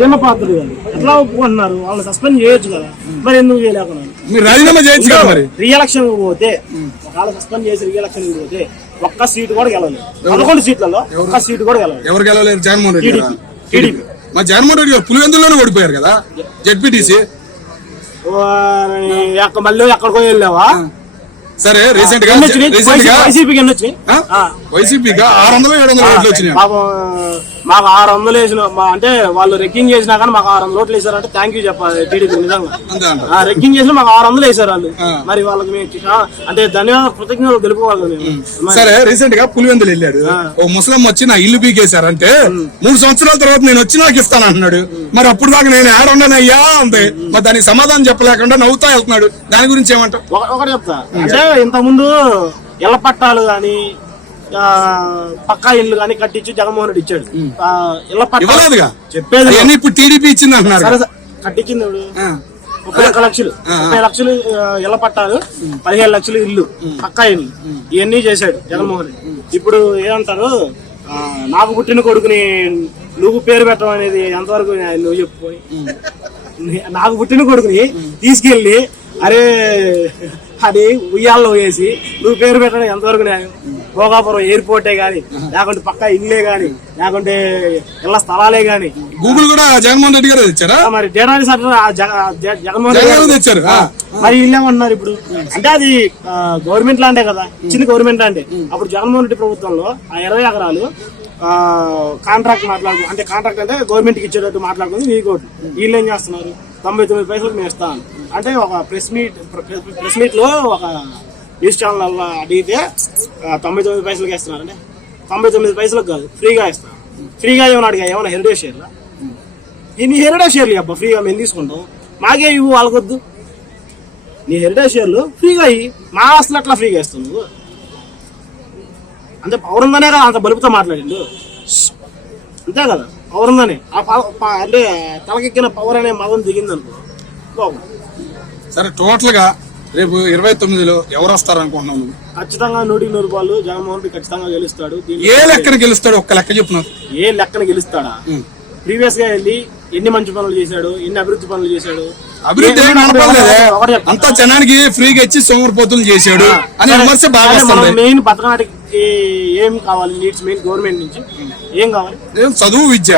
అయ్యన్న పాత్రుడు గారు ఎట్లా ఒప్పుకుంటున్నారు? వాళ్ళని సస్పెండ్ చేయొచ్చు కదా, మరి ఎందుకు చేయలేకున్నారు? రాజీనామా చేయొచ్చు కదా. మరి రీఎలక్షన్ పోతే ఒకవేళ సస్పెండ్ చేసి రీఎలక్షన్ పోతే ఒక్క సీటు కూడా గెలవలేదు. 11 సీట్లలో ఒక్క సీటు కూడా గెలవలేదు. ఎవరు గెలవలేదు? జగన్మోహన్ రెడ్డి. టీడీపీ. మా జగన్మోహన్ రెడ్డి గారు పులివెందుల్లోనే ఓడిపోయారు కదా జెడ్పీటీసీ. మళ్ళీ ఎక్కడికో వెళ్ళావా? సరే రీసెంట్ గా వైసీపీకి ఎన్ని వచ్చినాయి? వైసీపీగా 600-700 ఓట్లు వచ్చినాయి. మాకు 600 వేసిన, అంటే వాళ్ళు రెక్కింగ్ చేసినా కానీ మాకు 600 ఓట్లు వేసారంటే థ్యాంక్ యూ చెప్పాలి టీడీపీ. నిజంగా రెక్కింగ్ చేసిన మాకు 600 వేసారు వాళ్ళు. మరి వాళ్ళకి మేము అంటే ధన్యవాదాలు, కృతజ్ఞతలు తెలుపుకోవాలి. సరే రీసెంట్ గా పులివెందులు వెళ్ళాడు, ఓ ముస్లిం వచ్చి నా ఇల్లు పీకేశారంటే 3 సంవత్సరాల తర్వాత నేను వచ్చి నాకు ఇస్తాను అంటున్నాడు. మరి అప్పుడు దాకా నేను ఏడున్నానయ్యా అంతే. మరి దానికి సమాధానం చెప్పలేకుండా నవ్వుతా వెళ్తున్నాడు. దాని గురించి ఏమంటావు? ఒకటి చెప్తా, అంటే ఇంతకుముందు ఇళ్ల పట్టాలు గాని పక్కా ఇల్లు గాని కట్టించి జగన్మోహన్ రెడ్డి ఇచ్చాడు. ఇళ్ల పట్టాలు చెప్పేది ఇప్పుడు టీడీపీ ఇచ్చింది అంటున్నారు. కట్టించింది 31 లక్షలు, 30 లక్షలు ఇళ్ల పట్టాలు, 15 లక్షలు ఇల్లు పక్కా ఇల్లు, ఇవన్నీ చేశాడు జగన్మోహన్ రెడ్డి. ఇప్పుడు ఏమంటారు, నాకు పుట్టిన కొడుకుని నువ్వు పేరు పెట్టడం అనేది ఎంతవరకు నువ్వు చెప్పుకొని, నాకు పుట్టిన కొడుకుని తీసుకెళ్లి అరే అది ఉయ్యాల్లో వేసి నువ్వు పేరు పెట్టడం ఎంతవరకు న్యాయం? భోగాపురం ఎయిర్పోర్టే గాని, లేకుంటే పక్కా ఇల్లే గాని, లేకుంటే ఇళ్ల స్థలాలే గాని గూగుల్ కూడా జగన్మోహన్ రెడ్డి గారు తెచ్చారా? మరి డేటా జగన్మోహన్ రెడ్డి గారు తెచ్చారు. మరి ఇల్లేమన్నారు ఇప్పుడు? అంటే అది గవర్నమెంట్ ల్యాండే కదా, ఇచ్చింది గవర్నమెంట్ ల్యాండే. అప్పుడు జగన్మోహన్ రెడ్డి ప్రభుత్వంలో ఆ 20 ఎకరాలు కాంట్రాక్ట్ అంటే కాంట్రాక్ట్ అంటే గవర్నమెంట్ కి ఇచ్చేటట్టు మాట్లాడుకుంది. వీళ్ళు ఏం చేస్తున్నారు, 99 పైసలకు మేము ఇస్తాను అంటే ఒక ప్రెస్ మీట్ లో ఒక న్యూస్ ఛానల్ అడిగితే 99 పైసలకి ఇస్తున్నారు. అంటే 99 పైసలకు కాదు, ఫ్రీగా ఇస్తాను. ఫ్రీగా ఏమైనా అడిగా, ఏమైనా హెరిటేజ్ షేర్లా? నీ హెరిటేజ్ షేర్లు అబ్బా ఫ్రీగా మేము తీసుకుంటాం, మాకే ఇవ్వు వాళ్ళకొద్దు. నీ హెరిటేజ్ షేర్లు ఫ్రీగా ఇవి, మా ఆస్తులు అట్లా ఫ్రీగా ఇస్తావు నువ్వు. అంటే పవర్ ఉందనే కదా అంత బలుపుతో మాట్లాడిండు, అంతే కదా. పవర్ ఉందని అంటే తలకెక్కిన పవర్ అనే మదం దిగింది అనుకో. సరే టోటల్ గా రేపు 29లో ఎవరు వస్తారు అనుకుంటున్నాను? ఖచ్చితంగా 100 రూపాయలు జగన్మోహన్ రెడ్డి ఖచ్చితంగా గెలుస్తాడు. ఏ లెక్కన గెలుస్తాడు? ఒక్క లెక్క చెప్తున్నారు. ఏ లెక్కన గెలుస్తాడా? ప్రీవియస్ గా వెళ్ళి ఎన్ని మంచి పనులు చేశాడు, ఎన్ని అభివృద్ధి పనులు చేశాడు. అభివృద్ధి అంతా జనానికి ఫ్రీగా ఇచ్చి సోమరిపోతులు చేశాడు అని విమర్శ బాగా వస్తుంది. మెయిన్ బతకనాటికి ఏం కావాలి? నీడ్స్ మెయిన్ గవర్నమెంట్ నుంచి ఏం కావాలి? చదువు విద్య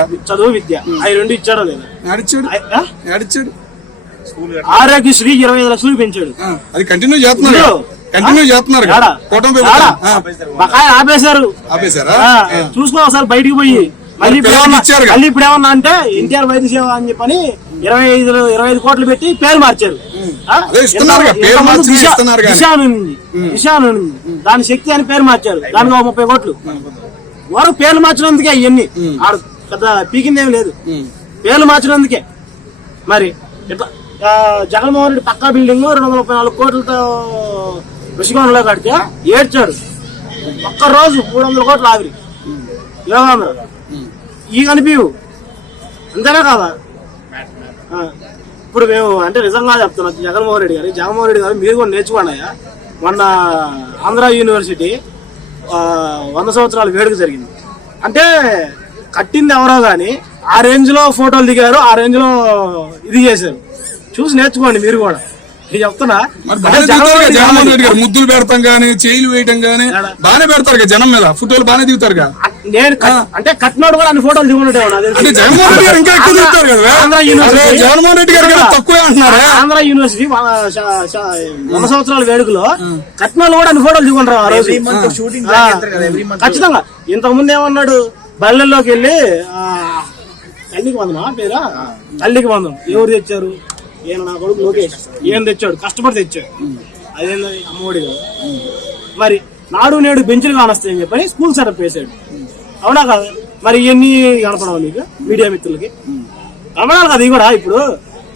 అవి 2 ఇచ్చాడో లేదా? నడిచాడు. ఆరోగ్యశ్రీ 25 లక్షలు పెంచాడు. అది కంటిన్యూ చేస్తున్నారు. బకాయి ఆపేశారా? చూసుకో ఒకసారి బయటికి పోయి. మళ్ళీ ఇప్పుడు ఏమన్నా అంటే ఎన్టీఆర్ వైద్య సేవ అని చెప్పని 25 కోట్లు పెట్టి పేరు మార్చారు. దిశాను దాని శక్తి అని పేరు మార్చారు. దానికి 30 కోట్లు వారు పేర్లు మార్చినందుకే ఇవన్నీ. ఆడు పెద్ద పీకిందేం లేదు, పేర్లు మార్చినందుకే. మరి ఇట్లా జగన్మోహన్ రెడ్డి పక్కా బిల్డింగ్ 234 కోట్లతో ఋషికొండలో కడితే ఏడ్చాడు. ఒక్కరోజు 300 కోట్లు ఆవిరి యోగాంధ్ర ఈ కనిపించు, అంతేనా కాదా? ఇప్పుడు మేము అంటే నిజంగా చెప్తున్నాం, జగన్మోహన్ రెడ్డి గారు మీరు కూడా నేర్చుకున్నాయా? మొన్న ఆంధ్ర యూనివర్సిటీ 100 సంవత్సరాల వేడుక జరిగింది. అంటే కట్టింది ఎవరో గాని ఆ రేంజ్ లో ఫోటోలు దిగారు, ఆ రేంజ్ లో ఇది చేశారు. చూసి నేర్చుకోండి మీరు కూడా. చెప్తున్నా జగన్మోహన్ రెడ్డి గారు ముద్దులు పెడతాం గానీ, చేయిలు వేయటం గానీ బాగానే పెడతారు కదా, జనం మీద ఫోటోలు బాగానే దిగుతారు కదా. నేను అంటే కట్టినోడు కూడా అన్ని ఫోటోలు దిగుంటే జగన్మోహన్ రెడ్డి గారు ఇంకా ఎక్కువ దిగుతారు కదా. జగన్మోహన్ రెడ్డి గారు తక్కువే అంటున్నారు. ఆంధ్ర యూనివర్సిటీ 100 సంవత్సరాల వేడుకలో కట్టినోళ్ళు కూడా అన్ని ఫోటోలు దిగుంటారు ఆ రోజు ఖచ్చితంగా. ఇంతకు ముందు ఏమన్నాడు, బల్లెల్లోకి వెళ్ళి తల్లికి వందనం పేరా, తల్లికి వందనం ఎవరు తెచ్చారు? ఈయన నా కొడుకు లోకేష్ ఈయన తెచ్చాడు, కష్టపడి తెచ్చాడు. అదేంటది అమ్మఒడి కదా. మరి నాడు నేడు బెంచులు కానొస్తాయని చెప్పని స్కూల్ సెటప్ చేశాడు, అవునా కదా? మరి ఇవన్నీ కనపడవు నీకు మీడియా మిత్రులకి? కనపడాలి కదా. ఇవి కూడా ఇప్పుడు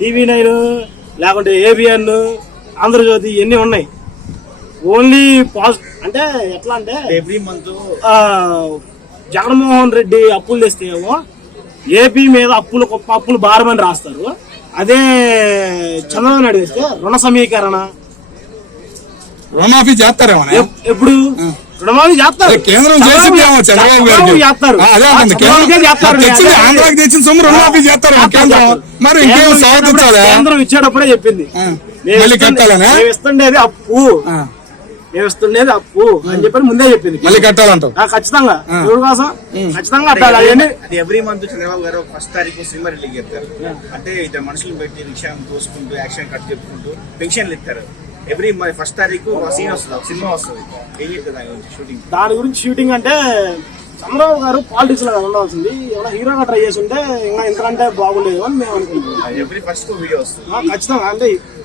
TV9 లేకుంటే ABN, ఆంధ్రజ్యోతి ఇవన్నీ ఉన్నాయి. ఓన్లీ అంటే ఎట్లా అంటే ఎవ్రీ మంత్ జగన్మోహన్ రెడ్డి అప్పులు తెస్తే ఏమో ఏపీ మీద అప్పులు భారమని రాస్తారు. అదే చంద్రబాబు నాయుడు వేస్తే రుణ సమీకరణ, రుణమాఫీ చేస్తారేమో. ఎప్పుడు రుణమాఫీ చేస్తారు. కేంద్రం చేసిందేమో చంద్రబాబు గారికి చేస్తారు. అదే అంటుంది. తెచ్చింది ఆంధ్రాకి తెచ్చిన సొమ్ము రుణమాఫీ చేస్తారు కేంద్రం. మరి ఇంకేం స్వాగతించాలి? కేంద్రం ఇచ్చేటప్పుడే చెప్పింది మళ్ళీ కట్టాలనే ఇస్తుండేది అప్పు, నేను ఇస్తుండేది అప్పు అని చెప్పి ముందే చెప్పింది. మళ్ళీ కట్టాలంటావు? ఖచ్చితంగా ఎవరి కోసం ఖచ్చితంగా కట్టాలి. అది ఎవ్రీ మంత్ చంద్రబాబు గారు 1st తారీఖు సినిమా రిలీజ్ చేస్తారు. అంటే ఇద్దరు మనుషులు పెట్టి రిక్షా తోసుకుంటూ యాక్షన్ కట్ చెప్పుకుంటూ పెన్షన్లు ఇస్తారు. ఎవ్రీ 1st తారీఖు సీన్ వస్తుంది, సినిమా వస్తుంది. ఏం చెప్తారు దాని గురించి షూటింగ్? దాని గురించి షూటింగ్ అంటే చంద్రబాబు గారు పాలిటిక్స్ లో ఉండాల్సింది. ఏమైనా హీరోగా ట్రై చేసి ఉంటే ఇంకా ఇంతకంటే బాగుండేది అని మేము అనుకుంటున్నాం. ఎవ్రీ ఫస్ట్ వీడియో వస్తుంది ఖచ్చితంగా.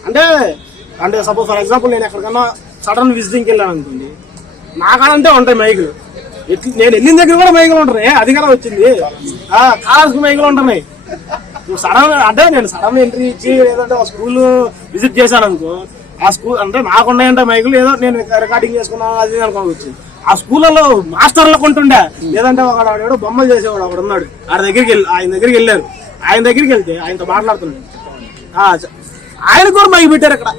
అంటే అంటే సపోజ్ ఫర్ ఎగ్జాంపుల్ నేను ఎక్కడికన్నా సడన్ విజిటింగ్కి వెళ్ళాను అనుకోండి, నాకాడంటే ఉంటాయి మైకులు. నేను వెళ్ళిన దగ్గర కూడా మైకులు ఉంటున్నాయి. అది కదా వచ్చింది, కాలేజ్కి మైకులు ఉంటున్నాయి. సడన్ అంటే నేను సడన్ ఎంట్రీ ఇచ్చి లేదంటే ఒక స్కూల్ విజిట్ చేశాను అనుకో, ఆ స్కూల్ అంటే నాకున్నాయంటే మైకులు ఏదో నేను రికార్డింగ్ చేసుకున్నాను అది అనుకోవచ్చు. ఆ స్కూళ్ళలో మాస్టర్లకు ఉంటుండే, లేదంటే ఒకడు బొమ్మలు చేసేవాడు ఒకడు ఉన్నాడు. ఆయన దగ్గరికి వెళ్ళారు. ఆయన దగ్గరికి వెళ్తే ఆయనతో మాట్లాడుతున్నాడు. ఆయన కూడా మైక్ పెట్టారు అక్కడ.